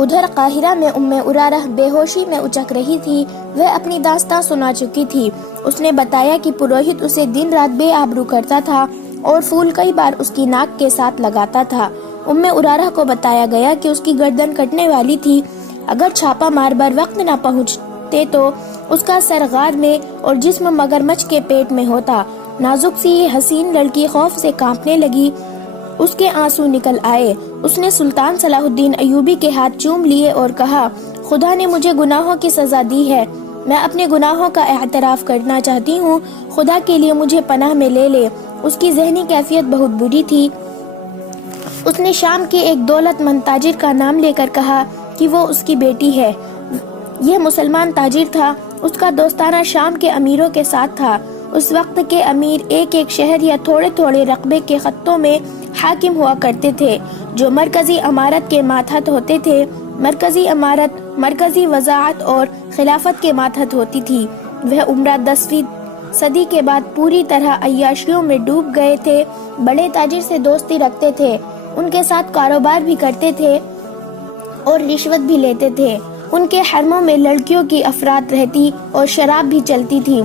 ادھر قاہرہ میں ارارہ بے ہوشی میں اچک رہی تھی۔ وہ اپنی داستان سنا چکی تھی۔ اس نے بتایا کہ پروہت اسے دن رات بے آبرو کرتا تھا اور پھول کئی بار اس کی ناک کے ساتھ لگاتا تھا۔ ارارہ کو بتایا گیا کہ اس کی گردن کٹنے والی تھی۔ اگر چھاپا مار بر وقت نہ پہنچتے تو اس کا سر غار میں اور جسم مگرمچھ کے پیٹ میں ہوتا۔ نازک سی یہ حسین لڑکی خوف سے کانپنے لگی۔ اس کے آنسو نکل آئے۔ اس نے سلطان صلاح الدین ایوبی کے ہاتھ چوم لیے اور کہا، خدا نے مجھے گناہوں کی سزا دی ہے، میں اپنے گناہوں کا اعتراف کرنا چاہتی ہوں، خدا کے لیے مجھے پناہ میں لے لے۔ اس کی ذہنی کیفیت بہت بری تھی۔ اس نے شام کے ایک دولت مند تاجر کا نام لے کر کہا کہ وہ اس کی بیٹی ہے۔ یہ مسلمان تاجر تھا۔ اس کا دوستانہ شام کے امیروں کے ساتھ تھا۔ اس وقت کے امیر ایک ایک شہر یا تھوڑے تھوڑے رقبے کے خطوں میں حاکم ہوا کرتے تھے، جو مرکزی امارت کے ماتحت ہوتے تھے۔ مرکزی امارت مرکزی وضاعت اور خلافت کے ماتحت ہوتی تھی۔ وہ عمرہ 10ویں صدی کے بعد پوری طرح عیاشیوں میں ڈوب گئے تھے۔ بڑے تاجر سے دوستی رکھتے تھے، ان کے ساتھ کاروبار بھی کرتے تھے اور رشوت بھی لیتے تھے۔ ان کے حرموں میں لڑکیوں کی افراد رہتی اور شراب بھی چلتی تھی۔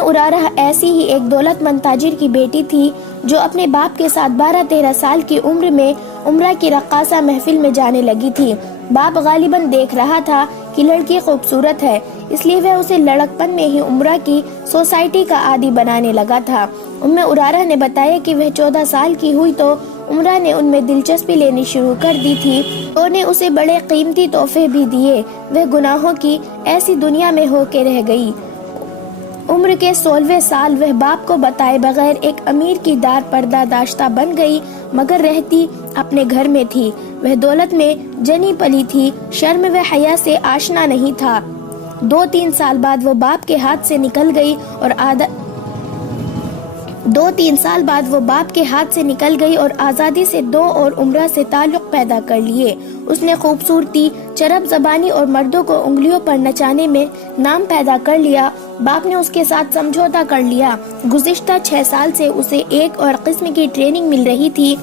ارارہ ایسی ہی ایک دولت مند تاجر کی بیٹی تھی، جو اپنے باپ کے ساتھ 12-13 سال کی عمر میں عمرہ کی رقاصہ محفل میں جانے لگی تھی۔ باپ غالباً دیکھ رہا تھا کہ لڑکی خوبصورت ہے، اس لیے وہ اسے لڑکپن میں ہی عمرہ کی سوسائٹی کا عادی بنانے لگا تھا۔ ارارہ نے بتایا کہ وہ 14 سال کی ہوئی تو عمرہ نے ان میں دلچسپی لینی شروع کر دی تھی اور نے اسے بڑے قیمتی تحفے بھی دیے۔ وہ گناہوں کی ایسی دنیا میں ہو کے رہ گئی۔ عمر کے 16ویں سال وہ باپ کو بتائے بغیر ایک امیر کی دار پردہ داشتہ بن گئی، مگر رہتی اپنے گھر میں تھی۔ وہ دولت میں جنی پلی تھی، شرم و حیا سے آشنا نہیں تھا۔ 2-3 سال بعد وہ باپ کے ہاتھ سے نکل گئی اور آزادی سے دو اور عمرہ سے تعلق پیدا کر لیے۔ اس نے خوبصورتی، چرب زبانی اور مردوں کو انگلیوں پر نچانے میں نام پیدا کر لیا۔ باپ نے اس کے ساتھ سمجھوتا کر لیا۔ گزشتہ 6 سال سے اسے ایک اور قسم کی ٹریننگ مل رہی تھی۔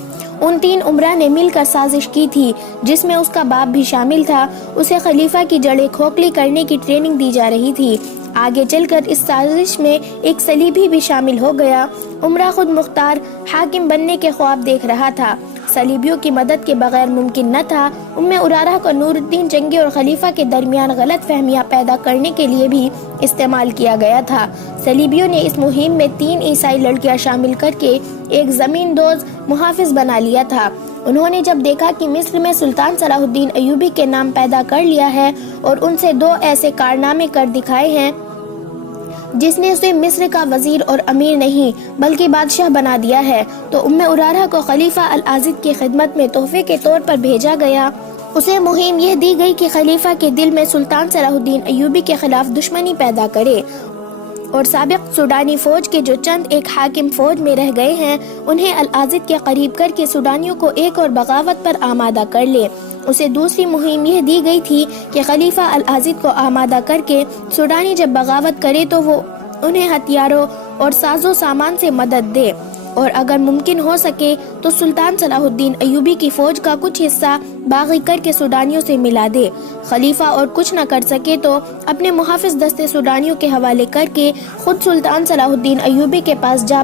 ان 3 عمرہ نے مل کر سازش کی تھی، جس میں اس کا باپ بھی شامل تھا۔ اسے خلیفہ کی جڑیں کھوکھلی کرنے کی ٹریننگ دی جا رہی تھی۔ آگے چل کر اس سازش میں ایک صلیبی بھی شامل ہو گیا۔ عمرہ خود مختار حاکم بننے کے خواب دیکھ رہا تھا۔ صلیبیوں کی مدد کے بغیر ممکن نہ تھا۔ ارارہ کو نور الدین جنگی اور خلیفہ کے درمیان غلط فہمیاں پیدا کرنے کے لیے بھی استعمال کیا گیا تھا۔ صلیبیوں نے اس مہم میں 3 عیسائی لڑکیاں شامل کر کے ایک زمین دوز محافظ بنا لیا تھا۔ انہوں نے جب دیکھا کہ مصر میں سلطان صلاح الدین ایوبی کے نام پیدا کر لیا ہے اور ان سے 2 ایسے کارنامے کر دکھائے ہیں جس نے اسے مصر کا وزیر اور امیر نہیں بلکہ بادشاہ بنا دیا ہے، تو ارارہ کو خلیفہ العازد کی خدمت میں تحفے کے طور پر بھیجا گیا۔ اسے مہم یہ دی گئی کہ خلیفہ کے دل میں سلطان صلاح الدین ایوبی کے خلاف دشمنی پیدا کرے اور سابق سوڈانی فوج کے جو چند ایک حاکم فوج میں رہ گئے ہیں انہیں العازد کے قریب کر کے سوڈانیوں کو ایک اور بغاوت پر آمادہ کر لے۔ اسے دوسری مہم یہ دی گئی تھی کہ خلیفہ العازد کو آمادہ کر کے سوڈانی جب بغاوت کرے تو وہ انہیں ہتھیاروں اور ساز و سامان سے مدد دے اور اگر ممکن ہو سکے تو سلطان صلاح الدین ایوبی کی فوج کا کچھ حصہ باغی کر کے سوڈانیوں سے ملا دے۔ خلیفہ اور کچھ نہ کر سکے تو اپنے محافظ دستے سوڈانیوں کے حوالے کر کے خود سلطان صلاح الدین ایوبی کے پاس جا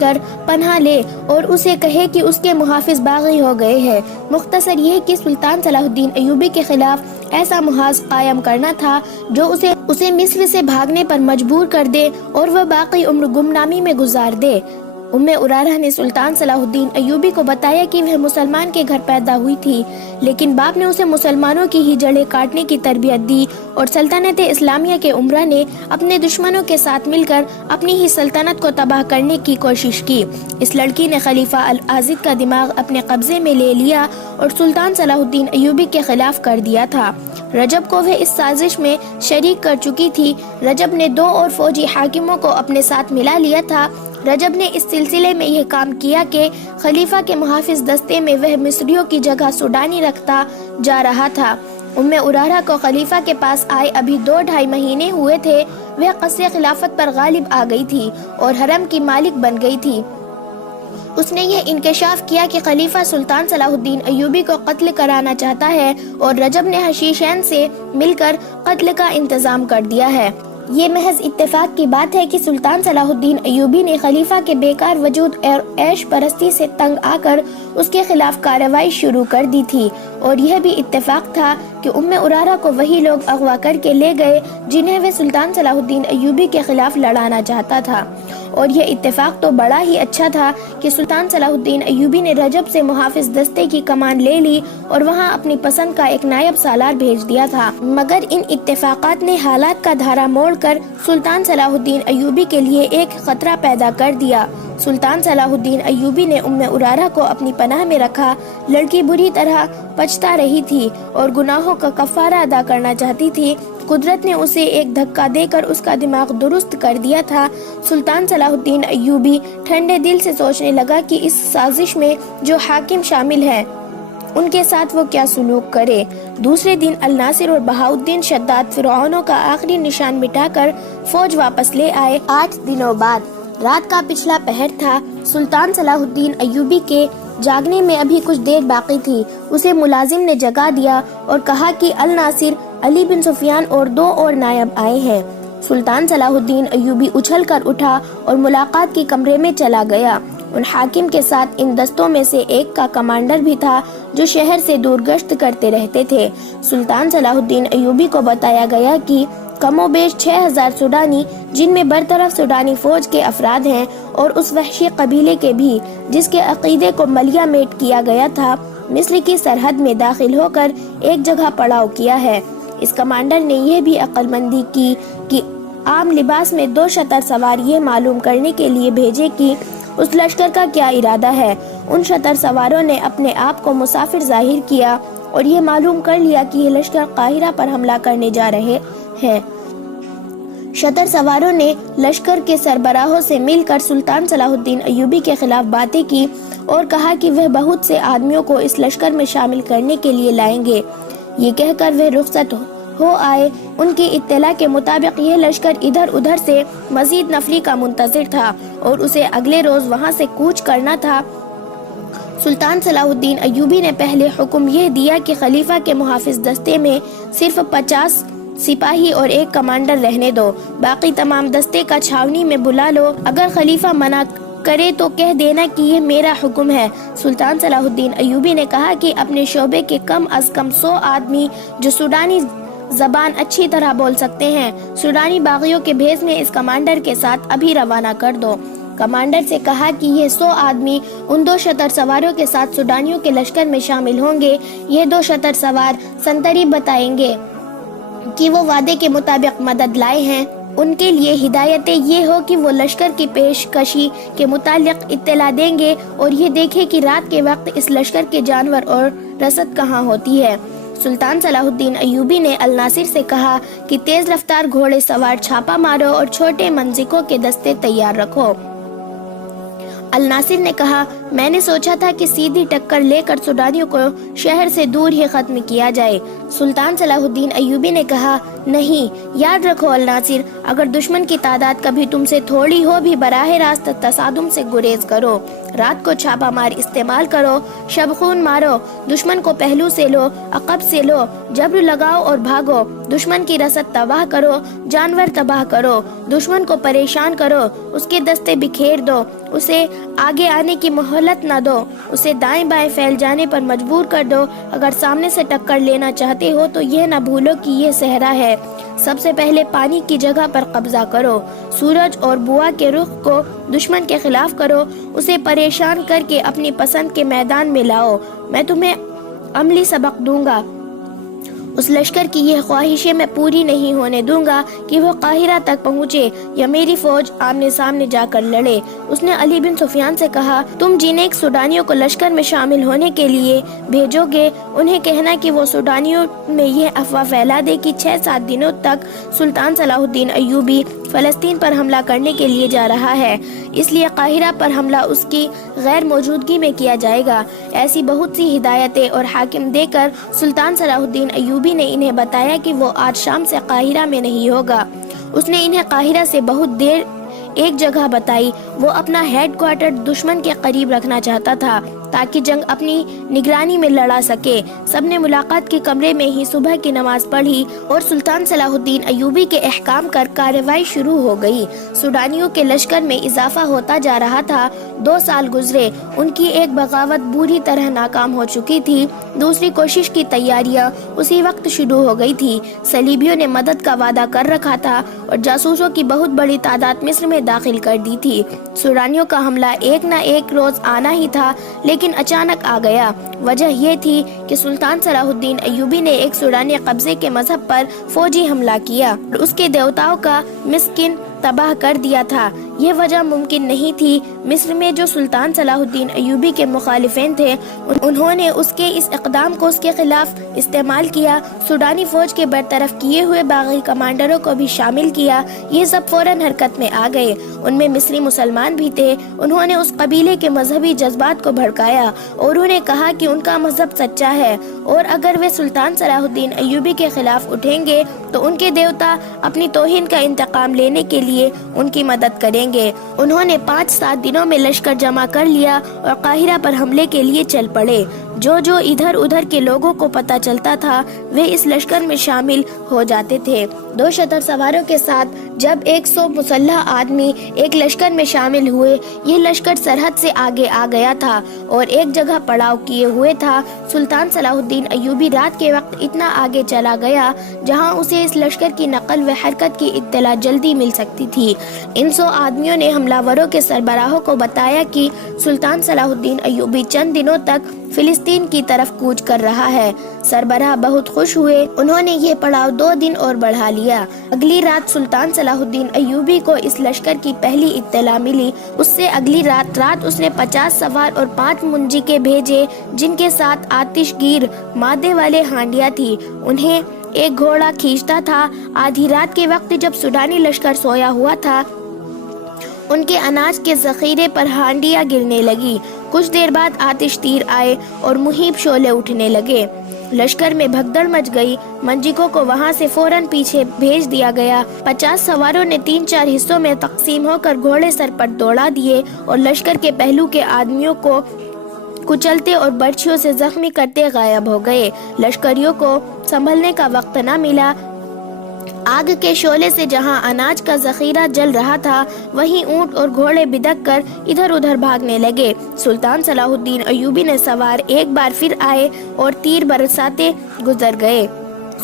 کر پناہ لے اور اسے کہے کہ اس کے محافظ باغی ہو گئے ہیں۔ مختصر یہ کہ سلطان صلاح الدین ایوبی کے خلاف ایسا محاذ قائم کرنا تھا جو اسے مصر سے بھاگنے پر مجبور کر دے اور وہ باقی عمر گمنامی میں گزار دے۔ ارارہ نے سلطان صلاح الدین ایوبی کو بتایا کہ وہ مسلمان کے گھر پیدا ہوئی تھی، لیکن باپ نے اسے مسلمانوں کی ہی جڑیں کاٹنے کی تربیت دی اور سلطنت اسلامیہ کے عمرہ نے اپنے دشمنوں کے ساتھ مل کر اپنی ہی سلطنت کو تباہ کرنے کی کوشش کی۔ اس لڑکی نے خلیفہ العازد کا دماغ اپنے قبضے میں لے لیا اور سلطان صلاح الدین ایوبی کے خلاف کر دیا تھا۔ رجب کو وہ اس سازش میں شریک کر چکی تھی۔ رجب نے 2 اور فوجی حاکموں کو اپنے ساتھ ملا لیا تھا۔ رجب نے اس سلسلے میں یہ کام کیا کہ خلیفہ کے محافظ دستے میں وہ مصریوں کی جگہ سوڈانی رکھتا جا رہا تھا۔ ارارہ کو خلیفہ کے پاس آئے ابھی 2-2.5 مہینے ہوئے تھے۔ وہ قصر خلافت پر غالب آ گئی تھی اور حرم کی مالک بن گئی تھی۔ اس نے یہ انکشاف کیا کہ خلیفہ سلطان صلاح الدین ایوبی کو قتل کرانا چاہتا ہے اور رجب نے حشیشین سے مل کر قتل کا انتظام کر دیا ہے۔ یہ محض اتفاق کی بات ہے کہ سلطان صلاح الدین ایوبی نے خلیفہ کے بیکار وجود اور عیش پرستی سے تنگ آ کر اس کے خلاف کارروائی شروع کر دی تھی، اور یہ بھی اتفاق تھا کہ ارارہ کو وہی لوگ اغوا کر کے لے گئے جنہیں وہ سلطان صلاح الدین ایوبی کے خلاف لڑانا چاہتا تھا۔ اور یہ اتفاق تو بڑا ہی اچھا تھا کہ سلطان صلاح الدین ایوبی نے رجب سے محافظ دستے کی کمان لے لی اور وہاں اپنی پسند کا ایک نائب سالار بھیج دیا تھا، مگر ان اتفاقات نے حالات کا دھارا موڑ کر سلطان صلاح الدین ایوبی کے لیے ایک خطرہ پیدا کر دیا۔ سلطان صلاح الدین ایوبی نے ارارہ کو اپنی پناہ میں رکھا۔ لڑکی بری طرح پچھتا رہی تھی اور گناہوں کا کفارہ ادا کرنا چاہتی تھی۔ قدرت نے اسے ایک دھکا دے کر اس کا دماغ درست کر دیا تھا۔ سلطان صلاح الدین ایوبی ٹھنڈے دل سے سوچنے لگا کہ اس سازش میں جو حاکم شامل ہیں ان کے ساتھ وہ کیا سلوک کرے۔ دوسرے دن الناصر اور بہاؤالدین شداد فرعونوں کا آخری نشان مٹا کر فوج واپس لے آئے۔ 8 دنوں بعد رات کا پچھلا پہر تھا۔ سلطان صلاح الدین ایوبی کے جاگنے میں ابھی کچھ دیر باقی تھی۔ اسے ملازم نے جگا دیا اور کہا کہ الناصر، علی بن سفیان اور 2 اور نائب آئے ہیں۔ سلطان صلاح الدین ایوبی اچھل کر اٹھا اور ملاقات کے کمرے میں چلا گیا۔ ان حاکم کے ساتھ ان دستوں میں سے ایک کا کمانڈر بھی تھا جو شہر سے دور گشت کرتے رہتے تھے۔ سلطان صلاح الدین ایوبی کو بتایا گیا کہ کم و بیش 6000 سوڈانی، جن میں برطرف سوڈانی فوج کے افراد ہیں اور اس وحشی قبیلے کے بھی جس کے عقیدے کو ملیہ میٹ کیا گیا تھا، مصر کی سرحد میں داخل ہو کر ایک جگہ پڑاؤ کیا ہے۔ اس کمانڈر نے یہ بھی عقل مندی کی کہ عام لباس میں 2 شتر سوار یہ معلوم کرنے کے لیے بھیجے کہ اس لشکر کا کیا ارادہ ہے۔ ان شتر سواروں نے اپنے آپ کو مسافر ظاہر کیا اور یہ معلوم کر لیا کہ یہ لشکر قاہرہ پر حملہ کرنے جا رہے ہیں۔ شتر سواروں نے لشکر کے سربراہوں سے مل کر سلطان صلاح الدین ایوبی کے خلاف باتیں کی اور کہا کہ وہ بہت سے آدمیوں کو اس لشکر میں شامل کرنے کے لیے لائیں گے۔ یہ کہہ کر وہ رخصت ہو آئے۔ ان کی اطلاع کے مطابق یہ لشکر ادھر ادھر سے مزید نفری کا منتظر تھا اور اسے اگلے روز وہاں سے کوچ کرنا تھا۔ سلطان صلاح الدین ایوبی نے پہلے حکم یہ دیا کہ خلیفہ کے محافظ دستے میں صرف 50 سپاہی اور 1 کمانڈر رہنے دو، باقی تمام دستے کا چھاونی میں بلا لو۔ اگر خلیفہ منع کرے تو کہہ دینا کہ یہ میرا حکم ہے۔ سلطان صلاح الدین ایوبی نے کہا کہ اپنے شعبے کے کم از کم 100 آدمی جو سوڈانی زبان اچھی طرح بول سکتے ہیں، سوڈانی باغیوں کے بھیس میں اس کمانڈر کے ساتھ ابھی روانہ کر دو۔ کمانڈر سے کہا کہ یہ 100 آدمی ان 2 شتر سواروں کے ساتھ سوڈانیوں کے لشکر میں شامل ہوں گے۔ یہ 2 شتر سوار سنتری بتائیں گے کہ وہ وعدے کے مطابق مدد لائے ہیں۔ ان کے لیے ہدایت یہ ہو کہ وہ لشکر کی پیشکشی کے متعلق اطلاع دیں گے اور یہ دیکھیں کہ رات کے وقت اس لشکر کے جانور اور رسد کہاں ہوتی ہے۔ سلطان صلاح الدین ایوبی نے الناصر سے کہا کہ تیز رفتار گھوڑے سوار چھاپا مارو اور چھوٹے منزقوں کے دستے تیار رکھو۔ الناصر نے کہا، میں نے سوچا تھا کہ سیدھی ٹکر لے کر سوڈانیوں کو شہر سے دور ہی ختم کیا جائے۔ سلطان صلاح الدین ایوبی نے کہا، نہیں، یاد رکھو الناصر، اگر دشمن کی تعداد کبھی تم سے تھوڑی ہو بھی براہ راست تصادم سے گریز کرو، رات کو چھاپا مار استعمال کرو، شب خون مارو، دشمن کو پہلو سے لو، عقب سے لو، جبر لگاؤ اور بھاگو، دشمن کی رسد تباہ کرو، جانور تباہ کرو، دشمن کو پریشان کرو، اس کے دستے بکھیر دو، اسے آگے آنے کی مہلت نہ دو، اسے دائیں بائیں پھیل جانے پر مجبور کر دو۔ اگر سامنے سے ٹکر لینا چاہتے ہو تو یہ نہ بھولو کہ یہ صحرا ہے، سب سے پہلے پانی کی جگہ پر قبضہ کرو، سورج اور بوا کے رخ کو دشمن کے خلاف کرو، اسے پریشان کر کے اپنی پسند کے میدان میں لاؤ، میں تمہیں عملی سبق دوں گا۔ اس لشکر کی یہ خواہشیں میں پوری نہیں ہونے دوں گا کہ وہ قاہرہ تک پہنچے یا میری فوج آمنے سامنے جا کر لڑے۔ اس نے علی بن سفیان سے کہا، تم جن ایک سوڈانیوں کو لشکر میں شامل ہونے کے لیے بھیجو گے انہیں کہنا کہ وہ سوڈانیوں میں یہ افواہ پھیلا دے کہ 6-7 دنوں تک سلطان صلاح الدین ایوبی فلسطین پر حملہ کرنے کے لیے جا رہا ہے، اس لیے قاہرہ پر حملہ اس کی غیر موجودگی میں کیا جائے گا۔ ایسی بہت سی ہدایتیں اور حاکم دے کر سلطان صلاح الدین ایوبی نے انہیں بتایا کہ وہ آج شام سے قاہرہ میں نہیں ہوگا۔ اس نے انہیں قاہرہ سے بہت دیر ایک جگہ بتائی۔ وہ اپنا ہیڈ کوارٹر دشمن کے قریب رکھنا چاہتا تھا تاکہ جنگ اپنی نگرانی میں لڑا سکے۔ سب نے ملاقات کے کمرے میں ہی صبح کی نماز پڑھی اور سلطان صلاح الدین ایوبی کے احکام کر کارروائی شروع ہو گئی۔ سوڈانیوں کے لشکر میں اضافہ ہوتا جا رہا تھا۔ 2 سال گزرے، ان کی ایک بغاوت بری طرح ناکام ہو چکی تھی، دوسری کوشش کی تیاریاں اسی وقت شروع ہو گئی تھی۔ صلیبیوں نے مدد کا وعدہ کر رکھا تھا اور جاسوسوں کی بہت بڑی تعداد مصر میں داخل کر دی تھی۔ سوڈانیوں کا حملہ ایک نہ ایک روز آنا ہی تھا، لیکن اچانک آ گیا۔ وجہ یہ تھی کہ سلطان صلاح الدین ایوبی نے ایک سوڈانی قبضے کے مذہب پر فوجی حملہ کیا اور اس کے دیوتاؤں کا مسکن تباہ کر دیا تھا۔ یہ وجہ ممکن نہیں تھی۔ مصر میں جو سلطان صلاح الدین ایوبی کے مخالفین تھے، انہوں نے اس کے اس اقدام کو اس کے خلاف استعمال کیا۔ سوڈانی فوج کے برطرف کیے ہوئے باغی کمانڈروں کو بھی شامل کیا۔ یہ سب فوراً حرکت میں آ گئے۔ ان میں مصری مسلمان بھی تھے۔ انہوں نے اس قبیلے کے مذہبی جذبات کو بھڑکایا اور انہیں کہا کہ ان کا مذہب سچا ہے اور اگر وہ سلطان صلاح الدین ایوبی کے خلاف اٹھیں گے تو ان کے دیوتا اپنی توہین کا انتقام لینے کے لیے ان کی مدد کریں گے۔ انہوں نے 5-7 دنوں میں لشکر جمع کر لیا اور قاہرہ پر حملے کے لیے چل پڑے۔ جو ادھر ادھر کے لوگوں کو پتہ چلتا تھا وہ اس لشکر میں شامل ہو جاتے تھے۔ 2 شتر سواروں کے ساتھ جب 100 مسلح آدمی ایک لشکر میں شامل ہوئے، یہ لشکر سرحد سے آگے آ گیا تھا اور ایک جگہ پڑاؤ کیے ہوئے تھا۔ سلطان صلاح الدین ایوبی رات کے وقت اتنا آگے چلا گیا جہاں اسے اس لشکر کی نقل و حرکت کی اطلاع جلدی مل سکتی تھی۔ ان 100 آدمیوں نے حملہ وروں کے سربراہوں کو بتایا کہ سلطان صلاح الدین ایوبی چند دنوں تک فلسطین کی طرف کوچ کر رہا ہے۔ سربراہ بہت خوش ہوئے۔ انہوں نے یہ پڑاؤ 2 دن اور بڑھا لیا۔ اگلی رات سلطان صلاح الدین ایوبی کو اس لشکر کی پہلی اطلاع ملی۔ اس سے اگلی رات اس نے 50 سوار اور 5 منجیقے بھیجے جن کے ساتھ آتش گیر مادے والے ہانڈیاں تھی۔ انہیں ایک گھوڑا کھینچتا تھا۔ آدھی رات کے وقت جب سوڈانی لشکر سویا ہوا تھا، ان کے اناج کے ذخیرے پر ہانڈیاں گرنے لگی۔ کچھ دیر بعد آتش تیر آئے اور مہیب شعلے اٹھنے لگے۔ لشکر میں بھگدڑ مچ گئی۔ منجیقوں کو وہاں سے فوراً پیچھے بھیج دیا گیا۔ 50 سواروں نے 3-4 حصوں میں تقسیم ہو کر گھوڑے سر پر دوڑا دیے اور لشکر کے پہلو کے آدمیوں کو کچلتے اور برچھیوں سے زخمی کرتے غائب ہو گئے۔ لشکریوں کو سنبھلنے کا وقت نہ ملا۔ آگ کے شعلے سے جہاں اناج کا ذخیرہ جل رہا تھا، وہیں اونٹ اور گھوڑے بدک کر ادھر ادھر بھاگنے لگے۔ سلطان صلاح الدین ایوبی نے سوار ایک بار پھر آئے اور تیر برساتے گزر گئے۔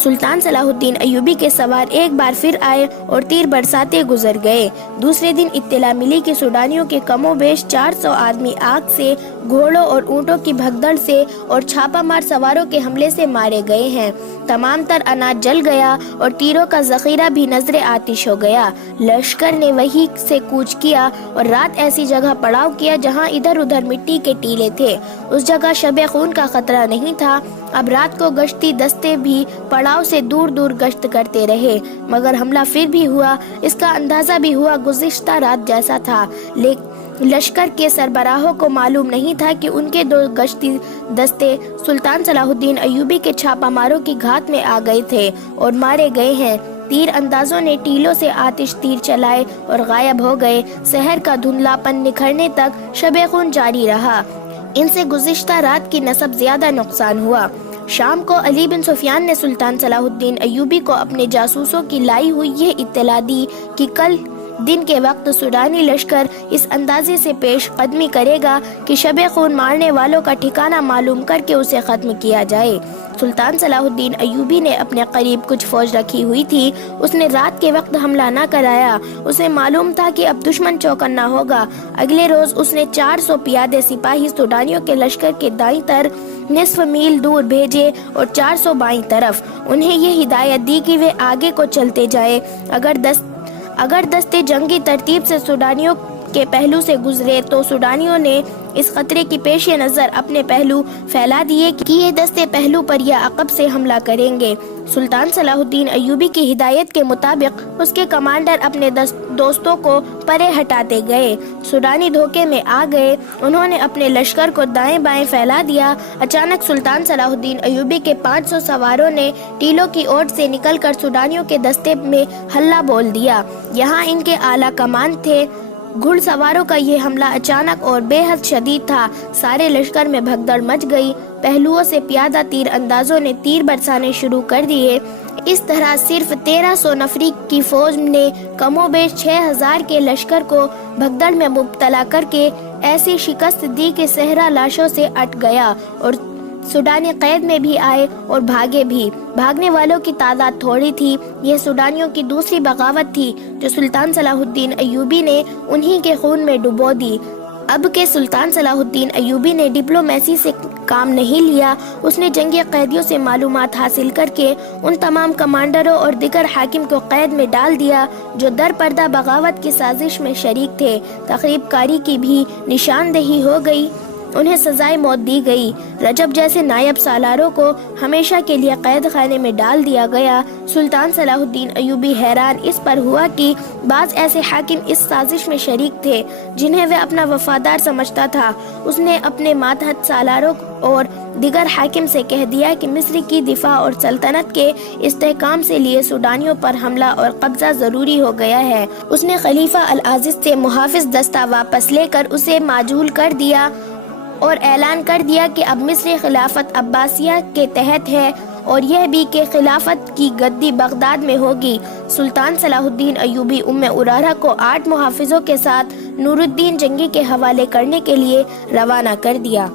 سلطان صلاح الدین ایوبی کے سوار ایک بار پھر آئے اور تیر برساتے گزر گئے۔ دوسرے دن اطلاع ملی کہ سوڈانیوں کے کم و بیش 400 آدمی آگ سے، گھوڑوں اور اونٹوں کی بھگدڑ سے اور چھاپا مار سواروں کے حملے سے مارے گئے ہیں۔ تمام تر اناج جل گیا اور تیروں کا ذخیرہ بھی نظر آتش ہو گیا۔ لشکر نے وہیں سے کوچ کیا اور رات ایسی جگہ پڑاؤ کیا جہاں ادھر ادھر مٹی کے ٹیلے تھے۔ اس جگہ شب خون کا خطرہ نہیں تھا۔ اب رات کو گشتی دستے بھی پڑاؤ سے دور دور گشت کرتے رہے، مگر حملہ پھر بھی ہوا۔ اس کا اندازہ بھی ہوا گزشتہ رات جیسا تھا، لیکن لشکر کے سربراہوں کو معلوم نہیں تھا کہ ان کے 2 گشتی دستے سلطان صلاح الدین ایوبی کے چھاپا ماروں کی گھات میں آ گئے تھے اور مارے گئے ہیں۔ تیر اندازوں نے ٹیلوں سے آتش تیر چلائے اور غائب ہو گئے۔ شہر کا دھندلا پن نکھرنے تک شب خون جاری رہا۔ ان سے گزشتہ رات کی نسب زیادہ نقصان ہوا۔ شام کو علی بن سفیان نے سلطان صلاح الدین ایوبی کو اپنے جاسوسوں کی لائی ہوئی یہ اطلاع دی کہ کل دن کے وقت سوڈانی لشکر اس اندازے سے پیش قدمی کرے گا کہ شب خون مارنے والوں کا ٹھکانہ معلوم کر کے اسے ختم کیا جائے۔ سلطان صلاح الدین ایوبی نے اپنے قریب کچھ فوج رکھی ہوئی تھی۔ اس نے رات کے وقت حملہ نہ کرایا۔ اسے معلوم تھا کہ اب دشمن چوکنا ہوگا۔ اگلے روز اس نے 400 پیادے سپاہی سوڈانیوں کے لشکر کے دائیں طر نصف میل دور بھیجے اور 400 بائیں طرف۔ انہیں یہ ہدایت دی کہ وہ آگے کو چلتے جائیں۔ اگر دستے جنگی ترتیب سے سوڈانیوں کے پہلو سے گزرے تو سوڈانیوں نے اس خطرے کی پیش نظر اپنے پہلو پھیلا دیے کہ یہ دستے پہلو پر یا عقب سے حملہ کریں گے۔ سلطان صلاح الدین ایوبی کی ہدایت کے مطابق اس کے کمانڈر اپنے دوستوں کو پرے ہٹاتے گئے۔ سوڈانی دھوکے میں آ گئے، انہوں نے اپنے لشکر کو دائیں بائیں پھیلا دیا۔ اچانک سلطان صلاح الدین ایوبی کے 500 سواروں نے ٹیلوں کی اوٹ سے نکل کر سوڈانیوں کے دستے میں حلہ بول دیا۔ یہاں ان کے اعلیٰ کمان تھے۔ گھڑ سواروں کا یہ حملہ اچانک اور بے حد شدید تھا۔ سارے لشکر میں بھگدڑ مچ گئی۔ پہلوؤں سے پیادہ تیر اندازوں نے تیر برسانے شروع کر دیے۔ اس طرح صرف 1300 نفری کی فوج نے کم و بیش 6000 کے لشکر کو بھگدڑ میں مبتلا کر کے ایسی شکست دی کہ صحرا لاشوں سے اٹ گیا اور سوڈانی قید میں بھی آئے اور بھاگے بھی۔ بھاگنے والوں کی تعداد تھوڑی تھی۔ یہ سوڈانیوں کی دوسری بغاوت تھی جو سلطان صلاح الدین ایوبی نے انہی کے خون میں ڈبو دی۔ اب کے سلطان صلاح الدین ایوبی نے ڈپلومیسی سے کام نہیں لیا۔ اس نے جنگی قیدیوں سے معلومات حاصل کر کے ان تمام کمانڈروں اور دیگر حاکم کو قید میں ڈال دیا جو در پردہ بغاوت کی سازش میں شریک تھے۔ تخریب کاری کی بھی نشاندہی ہو گئی، انہیں سزائے موت دی گئی۔ رجب جیسے نائب سالاروں کو ہمیشہ کے لیے قید خانے میں ڈال دیا گیا۔ سلطان صلاح الدین ایوبی حیران اس پر ہوا کہ بعض ایسے حاکم اس سازش میں شریک تھے جنہیں وہ اپنا وفادار سمجھتا تھا۔ اس نے اپنے ماتحت سالاروں اور دیگر حاکم سے کہہ دیا کہ مصر کی دفاع اور سلطنت کے استحکام سے لیے سوڈانیوں پر حملہ اور قبضہ ضروری ہو گیا ہے۔ اس نے خلیفہ العزیز سے محافظ دستہ واپس لے کر اسے معزول کر دیا اور اعلان کر دیا کہ اب مصر خلافت عباسیہ کے تحت ہے اور یہ بھی کہ خلافت کی گدی بغداد میں ہوگی۔ سلطان صلاح الدین ایوبی ارارہ کو 8 محافظوں کے ساتھ نور الدین جنگی کے حوالے کرنے کے لیے روانہ کر دیا۔